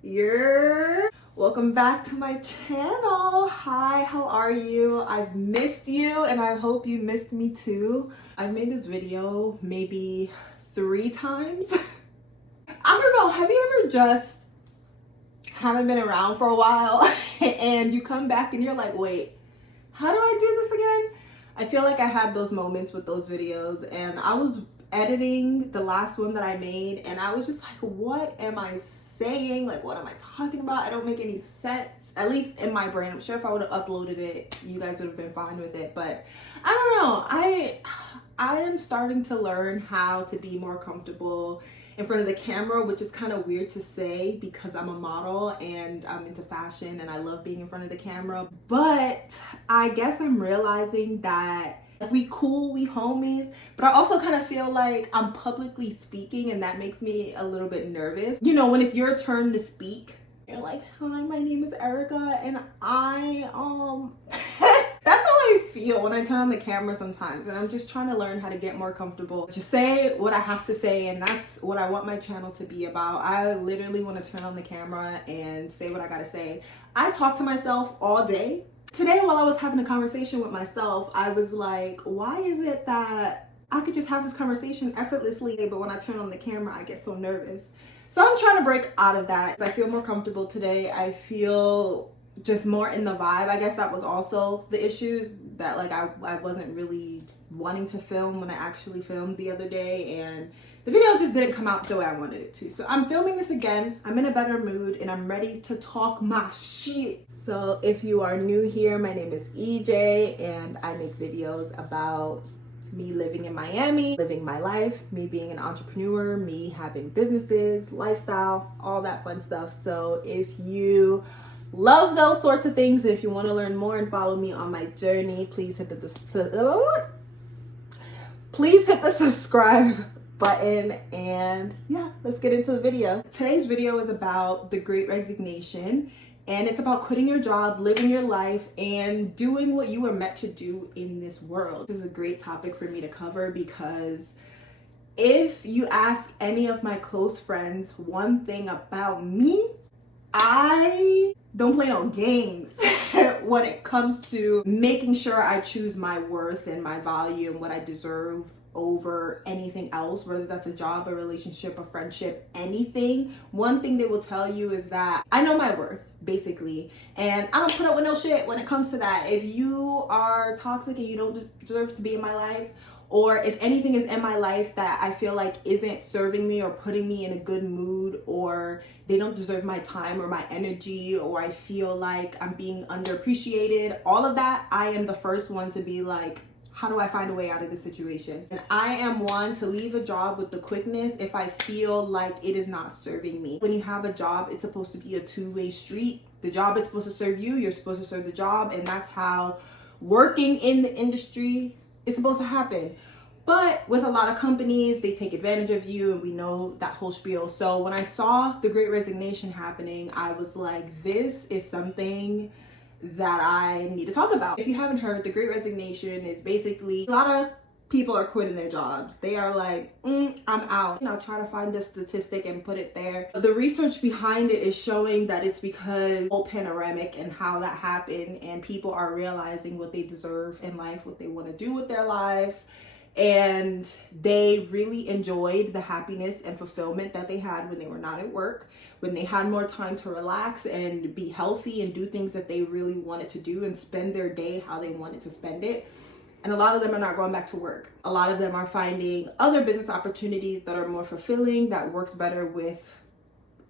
Welcome back to my channel. Hi, how are you? I've missed you and I hope you missed me too. I've made this video maybe 3 times. I don't know, have you ever just haven't been around for a while and you come back and you're like, wait, how do I do this again? I feel like I had those moments with those videos, and I was editing the last one that I made and I was just like, what am I saying? Like, what am I talking about? I don't make any sense, at least in my brain. I'm sure if I would have uploaded it, you guys would have been fine with it, but I don't know. I am starting to learn how to be more comfortable in front of the camera, which is kind of weird to say because I'm a model and I'm into fashion and I love being in front of the camera. But I guess I'm realizing that we cool, we homies, but I also kind of feel like I'm publicly speaking and that makes me a little bit nervous. You know, when it's your turn to speak, you're like, hi, my name is Erica and I that's how I feel when I turn on the camera sometimes, and I'm just trying to learn how to get more comfortable. Just say what I have to say, and that's what I want my channel to be about. I literally want to turn on the camera and say what I gotta say. I talk to myself all day. Today, while I was having a conversation with myself, I was like, why is it that I could just have this conversation effortlessly, but when I turn on the camera, I get so nervous? So I'm trying to break out of that. I feel more comfortable today. I feel just more in the vibe. I guess that was also the issues, that like I wasn't really wanting to film when I actually filmed the other day, and the video just didn't come out the way I wanted it to. So I'm filming this again. I'm in a better mood and I'm ready to talk my shit. So if you are new here, my name is EJ and I make videos about me living in Miami, living my life, me being an entrepreneur, me having businesses, lifestyle, all that fun stuff. So if you love those sorts of things, if you want to learn more and follow me on my journey, please hit the subscribe button, and yeah, let's get into the video. Today's video is about the Great Resignation, and it's about quitting your job, living your life, and doing what you were meant to do in this world. This is a great topic for me to cover because if you ask any of my close friends one thing about me, I don't play no games when it comes to making sure I choose my worth and my value and what I deserve over anything else, whether that's a job, a relationship, a friendship, anything. One thing they will tell you is that I know my worth, basically, and I don't put up with no shit when it comes to that. If you are toxic and you don't deserve to be in my life, or if anything is in my life that I feel like isn't serving me or putting me in a good mood, or they don't deserve my time or my energy, or I feel like I'm being underappreciated, all of that, I am the first one to be like, how do I find a way out of this situation? And I am one to leave a job with the quickness if I feel like it is not serving me. When you have a job, it's supposed to be a two-way street. The job is supposed to serve you, you're supposed to serve the job, and that's how working in the industry is supposed to happen. But with a lot of companies, they take advantage of you, and we know that whole spiel. So when I saw the Great Resignation happening, I was like, this is something that I need to talk about. If you haven't heard, the Great Resignation is basically a lot of people are quitting their jobs. They are like, I'm out. And I'll try to find the statistic and put it there. The research behind it is showing that it's because the whole panoramic and how that happened, and people are realizing what they deserve in life, what they want to do with their lives. And they really enjoyed the happiness and fulfillment that they had when they were not at work, when they had more time to relax and be healthy and do things that they really wanted to do and spend their day how they wanted to spend it. And a lot of them are not going back to work. A lot of them are finding other business opportunities that are more fulfilling, that works better with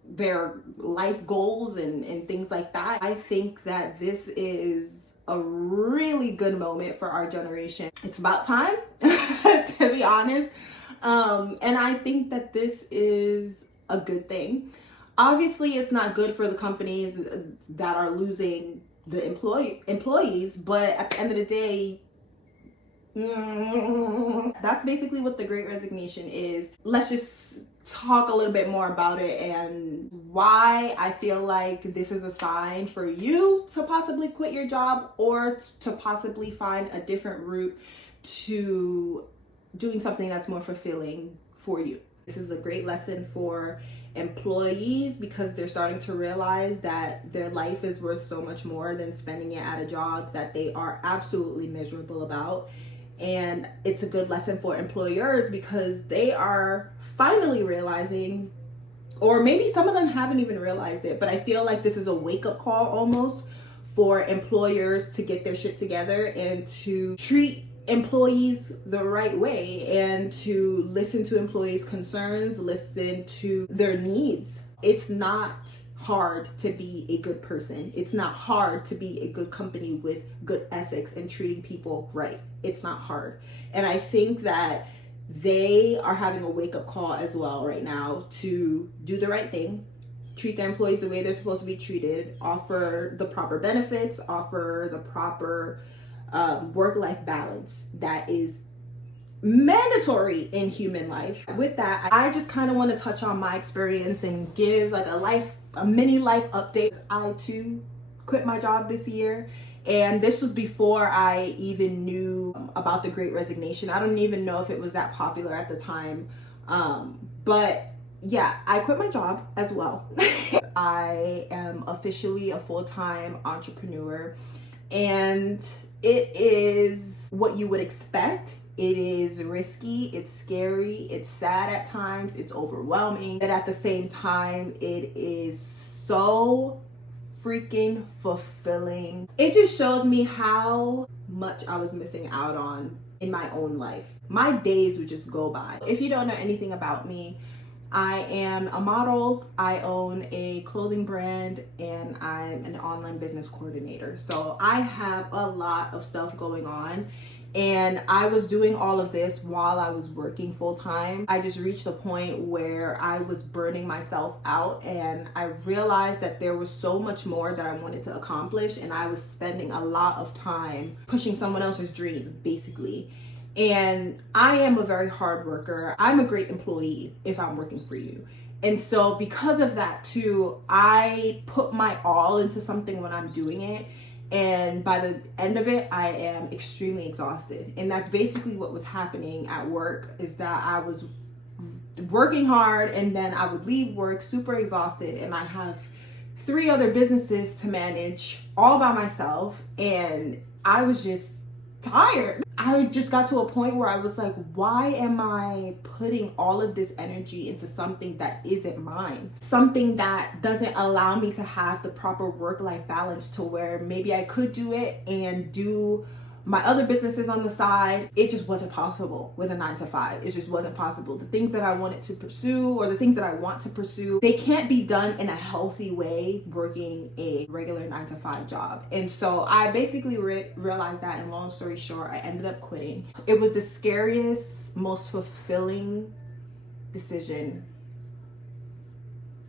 their life goals and things like that. I think that this is a really good moment for our generation. It's about time, to be honest. And I think that this is a good thing. Obviously, it's not good for the companies that are losing the employees, but at the end of the day, that's basically what the Great Resignation is. Let's just talk a little bit more about it and why I feel like this is a sign for you to possibly quit your job, or to possibly find a different route to doing something that's more fulfilling for you. This is a great lesson for employees because they're starting to realize that their life is worth so much more than spending it at a job that they are absolutely miserable about. And it's a good lesson for employers because they are finally realizing, or maybe some of them haven't even realized it, but I feel like this is a wake-up call almost for employers to get their shit together and to treat employees the right way and to listen to employees' concerns, listen to their needs. It's not hard to be a good person. It's not hard to be a good company with good ethics and treating people right. It's not hard. And I think that they are having a wake-up call as well right now to do the right thing, treat their employees the way they're supposed to be treated, offer the proper benefits, offer the proper work-life balance that is mandatory in human life. With that, I just kind of want to touch on my experience and give like a mini life update. I too quit my job this year, and this was before I even knew about the Great Resignation. I don't even know if it was that popular at the time, but yeah, I quit my job as well. I am officially a full-time entrepreneur, and it is what you would expect. It is risky, it's scary, it's sad at times, it's overwhelming, but at the same time, it is so freaking fulfilling. It just showed me how much I was missing out on in my own life. My days would just go by. If you don't know anything about me, I am a model, I own a clothing brand, and I'm an online business coordinator. So I have a lot of stuff going on, and I was doing all of this while I was working full time. I just reached a point where I was burning myself out, and I realized that there was so much more that I wanted to accomplish, and I was spending a lot of time pushing someone else's dream, basically. And I am a very hard worker. I'm a great employee if I'm working for you. And so because of that too, I put my all into something when I'm doing it. And by the end of it, I am extremely exhausted. And that's basically what was happening at work, is that I was working hard and then I would leave work super exhausted, and I have 3 other businesses to manage all by myself. And I was just tired. I just got to a point where I was like, why am I putting all of this energy into something that isn't mine? Something that doesn't allow me to have the proper work-life balance to where maybe I could do it and do my other businesses on the side. It just wasn't possible with a 9-to-5. It just wasn't possible. The things that I wanted to pursue, or the things that I want to pursue, they can't be done in a healthy way working a regular 9-to-5 job. And so I basically realized that, and long story short, I ended up quitting. It was the scariest, most fulfilling decision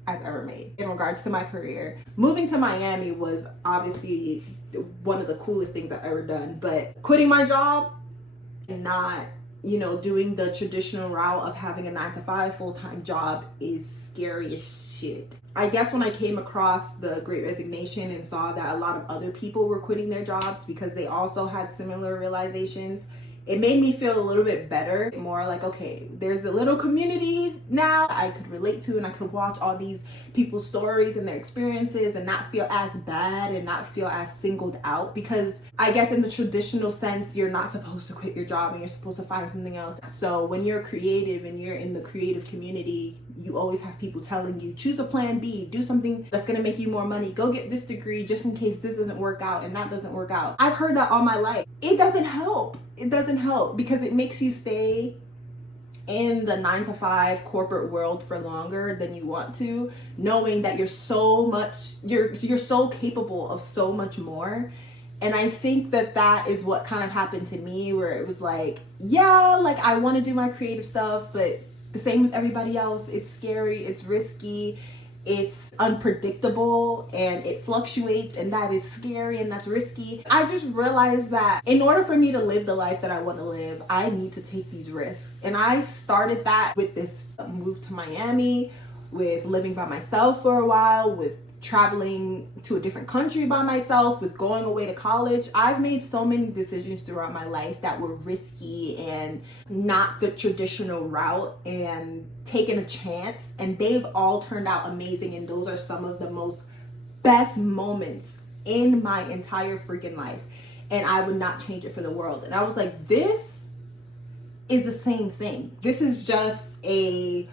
I've ever made in regards to my career. Moving to Miami was obviously one of the coolest things I've ever done, but quitting my job and not, doing the traditional route of having a 9-to-5 full-time job is scary as shit. I guess when I came across the Great Resignation and saw that a lot of other people were quitting their jobs because they also had similar realizations, it made me feel a little bit better, more like, okay, there's a little community now I could relate to, and I could watch all these people's stories and their experiences and not feel as bad and not feel as singled out. Because I guess in the traditional sense, you're not supposed to quit your job and you're supposed to find something else. So when you're creative and you're in the creative community, you always have people telling you, choose a plan B, do something that's gonna make you more money, go get this degree just in case this doesn't work out and that doesn't work out. I've heard that all my life. It doesn't help. It doesn't help because it makes you stay in the 9-to-5 corporate world for longer than you want to, knowing that you're so capable of so much more. And I think that is what kind of happened to me, where it was like, yeah, like I want to do my creative stuff, but the same with everybody else. It's scary, it's risky, it's unpredictable, and it fluctuates, and that is scary and that's risky. I just realized that in order for me to live the life that I want to live, I need to take these risks. And I started that with this move to Miami, with living by myself for a while, with traveling to a different country by myself, with going away to college. I've made so many decisions throughout my life that were risky and not the traditional route, and taking a chance, and they've all turned out amazing. And those are some of the most best moments in my entire freaking life, and I would not change it for the world. And I was like, this is the same thing. This is just a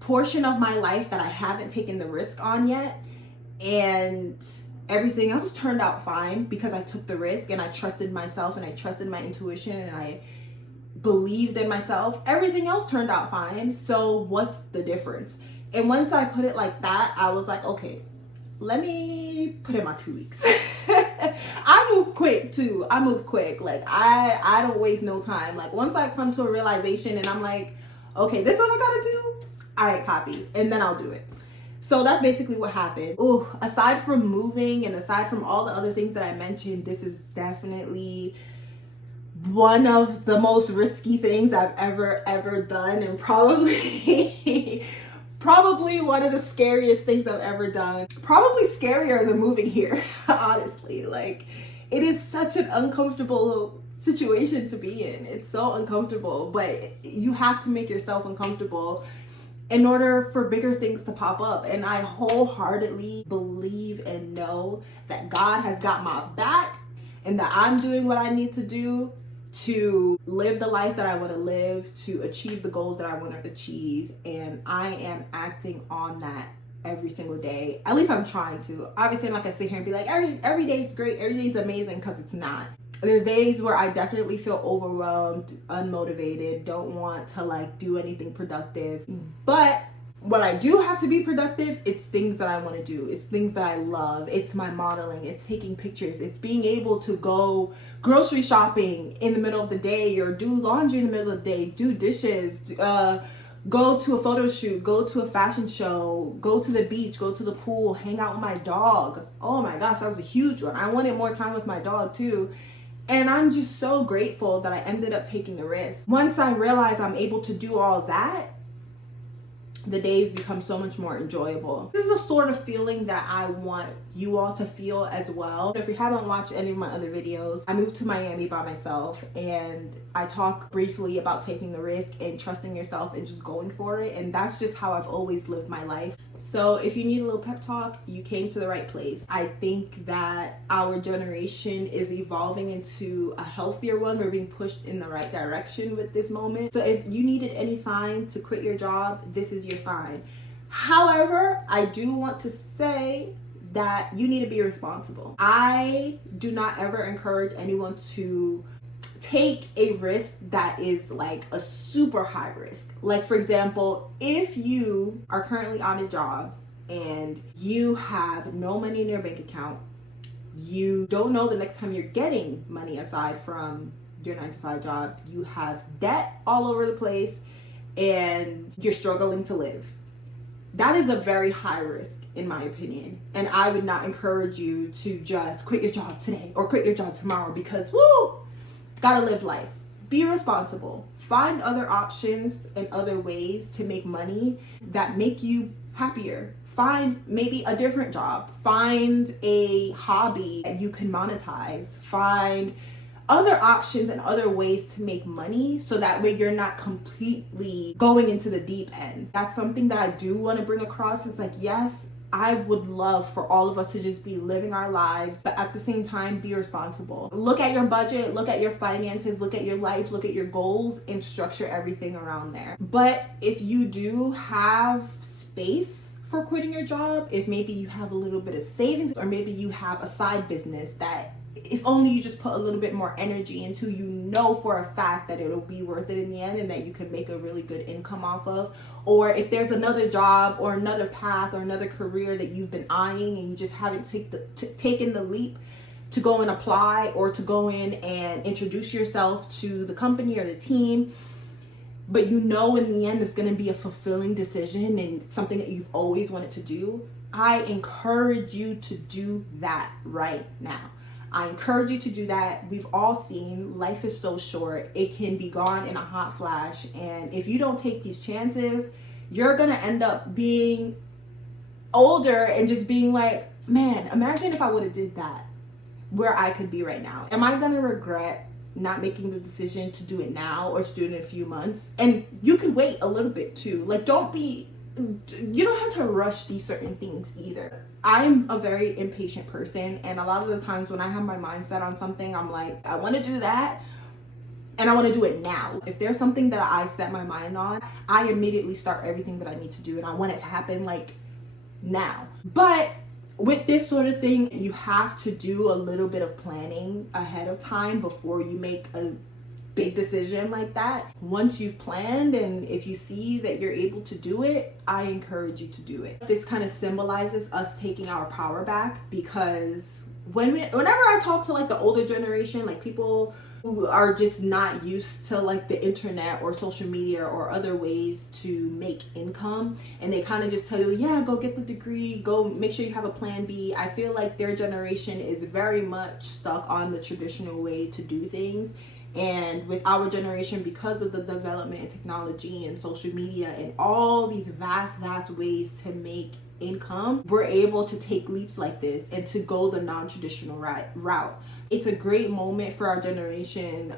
portion of my life that I haven't taken the risk on yet, and everything else turned out fine because I took the risk and I trusted myself and I trusted my intuition and I believed in myself. Everything else turned out fine. So what's the difference? And once I put it like that, I was like, okay, let me put in my 2 weeks. I move quick too. I move quick. Like I don't waste no time. Like once I come to a realization and I'm like, okay, this is what I gotta do, I copy and then I'll do it. So that's basically what happened. Oh, aside from moving and aside from all the other things that I mentioned, this is definitely one of the most risky things I've ever done, and probably probably one of the scariest things I've ever done. Probably scarier than moving here, honestly. Like, it is such an uncomfortable situation to be in. It's so uncomfortable, but you have to make yourself uncomfortable in order for bigger things to pop up. And I wholeheartedly believe and know that God has got my back and that I'm doing what I need to do to live the life that I want to live, to achieve the goals that I want to achieve. And I am acting on that every single day. At least I'm trying to. Obviously, I'm not gonna sit here and be like, every day is great, every day is amazing, because it's not. There's days where I definitely feel overwhelmed, unmotivated, don't want to like do anything productive. But when I do have to be productive, it's things that I want to do. It's things that I love. It's my modeling. It's taking pictures. It's being able to go grocery shopping in the middle of the day, or do laundry in the middle of the day, do dishes, go to a photo shoot, go to a fashion show, go to the beach, go to the pool, hang out with my dog. Oh my gosh, that was a huge one. I wanted more time with my dog too. And I'm just so grateful that I ended up taking the risk. Once I realized I'm able to do all that, the days become so much more enjoyable. This is a sort of feeling that I want you all to feel as well. If you haven't watched any of my other videos, I moved to Miami by myself, and I talk briefly about taking the risk and trusting yourself and just going for it. And that's just how I've always lived my life. So if you need a little pep talk, you came to the right place. I think that our generation is evolving into a healthier one. We're being pushed in the right direction with this moment. So if you needed any sign to quit your job, this is your sign. However, I do want to say that you need to be responsible. I do not ever encourage anyone to take a risk that is like a super high risk. Like, for example, if you are currently on a job and you have no money in your bank account, you don't know the next time you're getting money aside from your 9-to-5 job, you have debt all over the place, and you're struggling to live. That is a very high risk, in my opinion. And I would not encourage you to just quit your job today or quit your job tomorrow, because gotta live life. Be responsible. Find other options and other ways to make money that make you happier. Find maybe a different job. Find a hobby that you can monetize. Find other options and other ways to make money, so that way you're not completely going into the deep end. That's something that I do want to bring across. It's like, yes, I would love for all of us to just be living our lives, but at the same time, be responsible. Look at your budget, look at your finances, look at your life, look at your goals, and structure everything around there. But if you do have space for quitting your job, if maybe you have a little bit of savings, or maybe you have a side business that if only you just put a little bit more energy into, you know for a fact that it'll be worth it in the end and that you can make a really good income off of. Or if there's another job or another path or another career that you've been eyeing and you just haven't taken the leap to go and apply, or to go in and introduce yourself to the company or the team, but you know in the end it's going to be a fulfilling decision and something that you've always wanted to do, I encourage you to do that right now. I encourage you to do that. We've all seen life is so short. It can be gone in a hot flash. And if you don't take these chances, you're going to end up being older and just being like, man, imagine if I would have did that, where I could be right now. Am I gonna regret not making the decision to do it now or to do it in a few months? And you can wait a little bit too. Like, you don't have to rush these certain things either. I'm a very impatient person, and a lot of the times when I have my mindset on something, I'm like, I want to do that and I want to do it now. If there's something that I set my mind on, I immediately start everything that I need to do, and I want it to happen like now. But with this sort of thing, you have to do a little bit of planning ahead of time before you make a big decision like that. Once you've planned and if you see that you're able to do it, I encourage you to do it. This kind of symbolizes us taking our power back, because whenever I talk to like the older generation, like people who are just not used to like the internet or social media or other ways to make income, and they kind of just tell you, yeah, go get the degree, go make sure you have a plan B. I feel like their generation is very much stuck on the traditional way to do things. And with our generation, because of the development in technology and social media and all these vast ways to make income, we're able to take leaps like this and to go the non-traditional route. It's a great moment for our generation,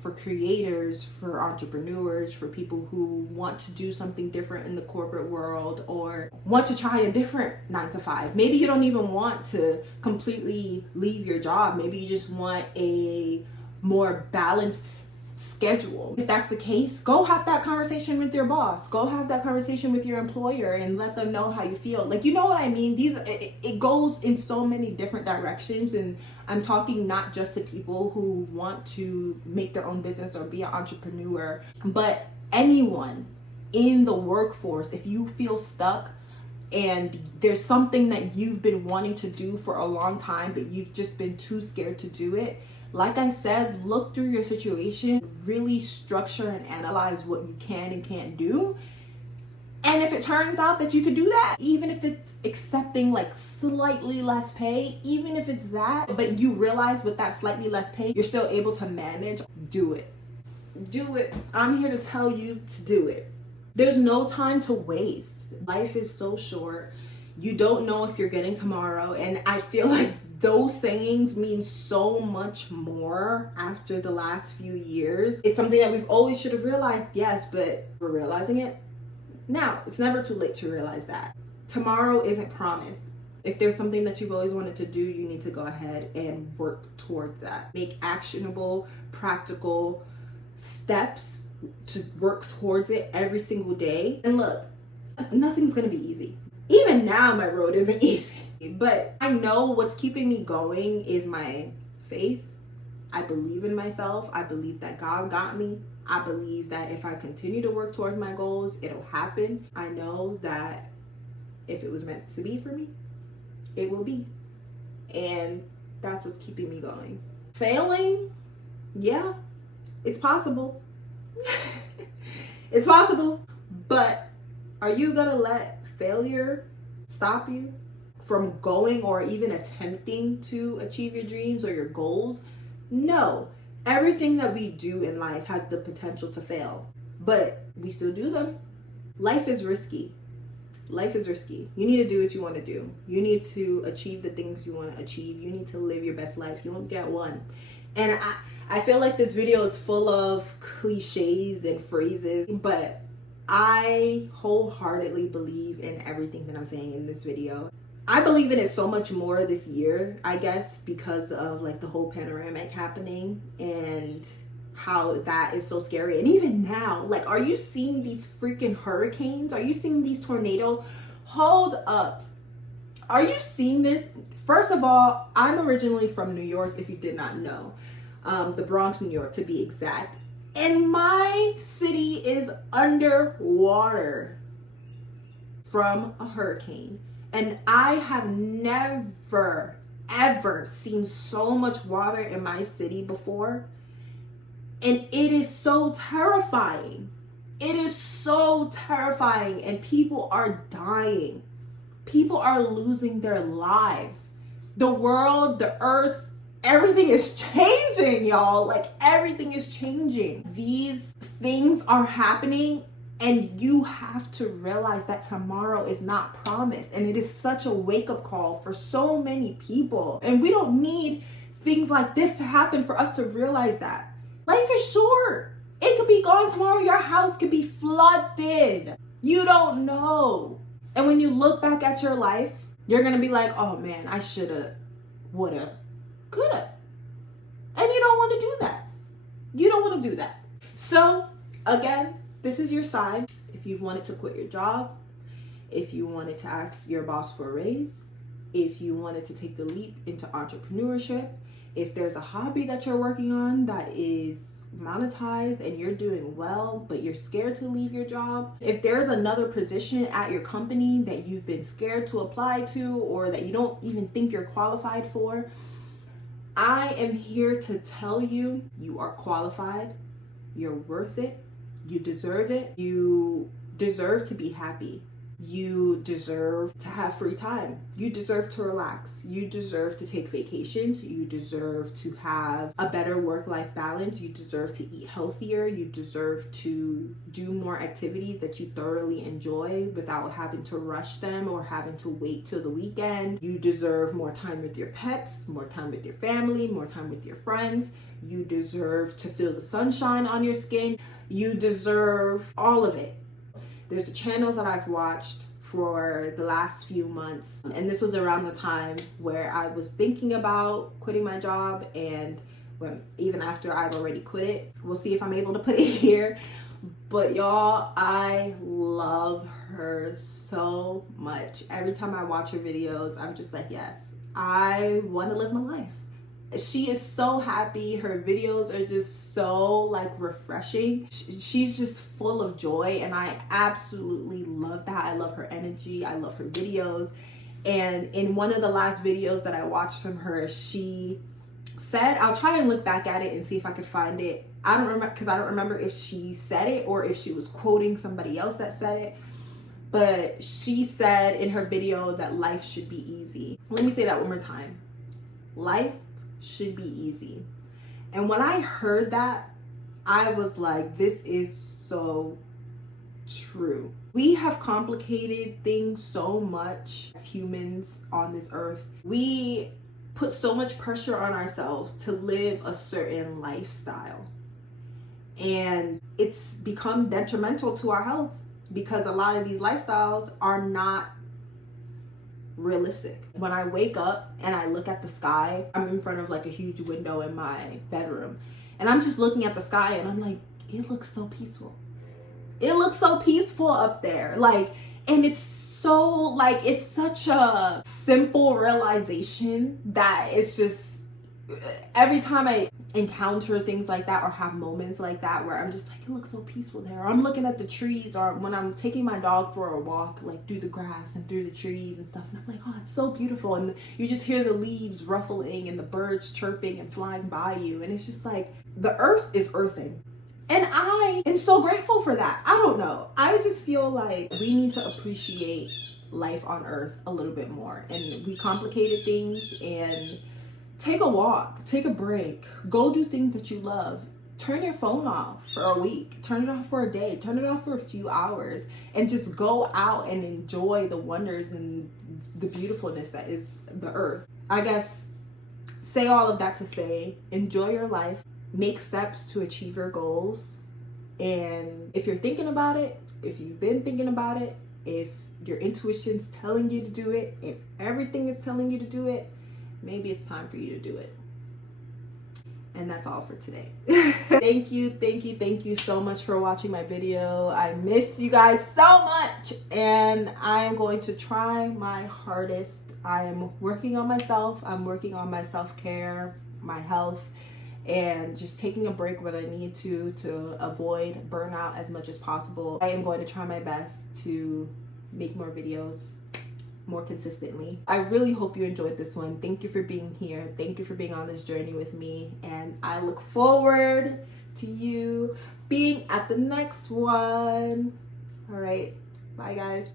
for creators, for entrepreneurs, for people who want to do something different in the corporate world or want to try a different 9-to-5. Maybe you don't even want to completely leave your job. Maybe you just want a more balanced schedule. If that's the case, go have that conversation with your boss. Go have that conversation with your employer and let them know how you feel. Like, you know what I mean? It goes in so many different directions, and I'm talking not just to people who want to make their own business or be an entrepreneur, but anyone in the workforce. If you feel stuck and there's something that you've been wanting to do for a long time, but you've just been too scared to do it, like I said, look through your situation, really structure and analyze what you can and can't do. And if it turns out that you could do that, even if it's accepting like slightly less pay, even if it's that, but you realize with that slightly less pay, you're still able to manage, do it. Do it. I'm here to tell you to do it. There's no time to waste. Life is so short. You don't know if you're getting tomorrow. And I feel like those sayings mean so much more after the last few years. It's something that we've always should have realized, yes, but we're realizing it now. It's never too late to realize that. Tomorrow isn't promised. If there's something that you've always wanted to do, you need to go ahead and work toward that. Make actionable, practical steps to work towards it every single day. And look, nothing's gonna be easy. Even now, my road isn't easy. But I know what's keeping me going is my faith. I believe in myself. I believe that God got me. I believe that if I continue to work towards my goals, it'll happen. I know that if it was meant to be for me, it will be. And that's what's keeping me going. Failing, yeah, it's possible. It's possible. But are you gonna let failure stop you from going or even attempting to achieve your dreams or your goals? No. Everything that we do in life has the potential to fail, but we still do them. Life is risky. Life is risky. You need to do what you want to do. You need to achieve the things you want to achieve. You need to live your best life. You won't get one. And I feel like this video is full of cliches and phrases, but I wholeheartedly believe in everything that I'm saying in this video. I believe in it so much more this year, I guess, because of like the whole panoramic happening and how that is so scary. And even now, like, are you seeing these freaking hurricanes? Are you seeing these tornadoes? Hold up. Are you seeing this? First of all, I'm originally from New York, if you did not know. The Bronx, New York, to be exact. And my city is underwater from a hurricane. And I have never, ever seen so much water in my city before. And it is so terrifying. It is so terrifying. And people are dying. People are losing their lives. The world, the earth, everything is changing, y'all. Like, everything is changing. These things are happening And you have to realize that tomorrow is not promised. And it is such a wake-up call for so many people. And we don't need things like this to happen for us to realize that. Life is short. It could be gone tomorrow. Your house could be flooded. You don't know. And when you look back at your life, you're going to be like, oh man, I shoulda, woulda, coulda. And you don't want to do that. You don't want to do that. So again, this is your sign. If you wanted to quit your job, if you wanted to ask your boss for a raise, if you wanted to take the leap into entrepreneurship, if there's a hobby that you're working on that is monetized and you're doing well, but you're scared to leave your job, if there's another position at your company that you've been scared to apply to or that you don't even think you're qualified for, I am here to tell you, you are qualified, you're worth it, you deserve it, you deserve to be happy. You deserve to have free time. You deserve to relax. You deserve to take vacations. You deserve to have a better work-life balance. You deserve to eat healthier. You deserve to do more activities that you thoroughly enjoy without having to rush them or having to wait till the weekend. You deserve more time with your pets, more time with your family, more time with your friends. You deserve to feel the sunshine on your skin. You deserve all of it. There's a channel that I've watched for the last few months, and this was around the time where I was thinking about quitting my job, and even after I've already quit it. We'll see if I'm able to put it here. But y'all, I love her so much. Every time I watch her videos, I'm just like, yes, I want to live my life. She is so happy. Her videos are just so like refreshing. She's just full of joy, and I absolutely love that. I love her energy. I love her videos. And in one of the last videos that I watched from her, she said, I'll try and look back at it and see if I could find it. I don't remember, because I don't remember if she said it or if she was quoting somebody else that said it. But she said in her video that life should be easy. Let me say that one more time. Life should be easy. And when I heard that, I was like, this is so true. We have complicated things so much as humans on this earth. We put so much pressure on ourselves to live a certain lifestyle. And it's become detrimental to our health because a lot of these lifestyles are not realistic. When I wake up and I look at the sky, I'm in front of like a huge window in my bedroom, and I'm just looking at the sky and I'm like, it looks so peaceful. It looks so peaceful up there. Like, and it's so like, it's such a simple realization that it's just, every time I encounter things like that or have moments like that where I'm just like, it looks so peaceful there, or I'm looking at the trees, or when I'm taking my dog for a walk like through the grass and through the trees and stuff, and I'm like, oh, it's so beautiful, and you just hear the leaves ruffling and the birds chirping and flying by you, and it's just like the earth is earthing. And I am so grateful for that. I don't know, I just feel like we need to appreciate life on earth a little bit more, and we complicated things. And take a walk, take a break, go do things that you love. Turn your phone off for a week, turn it off for a day, turn it off for a few hours, and just go out and enjoy the wonders and the beautifulness that is the earth. I guess, say all of that to say, enjoy your life, make steps to achieve your goals. And if you're thinking about it, if you've been thinking about it, if your intuition's telling you to do it, and everything is telling you to do it, maybe it's time for you to do it. And that's all for today. Thank you so much for watching my video. I miss you guys so much, and I am going to try my hardest. I am working on myself. I'm working on my self-care, my health, and just taking a break when I need to avoid burnout as much as possible. I am going to try my best to make more videos more consistently. I really hope you enjoyed this one. Thank you for being here. Thank you for being on this journey with me, and I look forward to you being at the next one. All right, bye guys.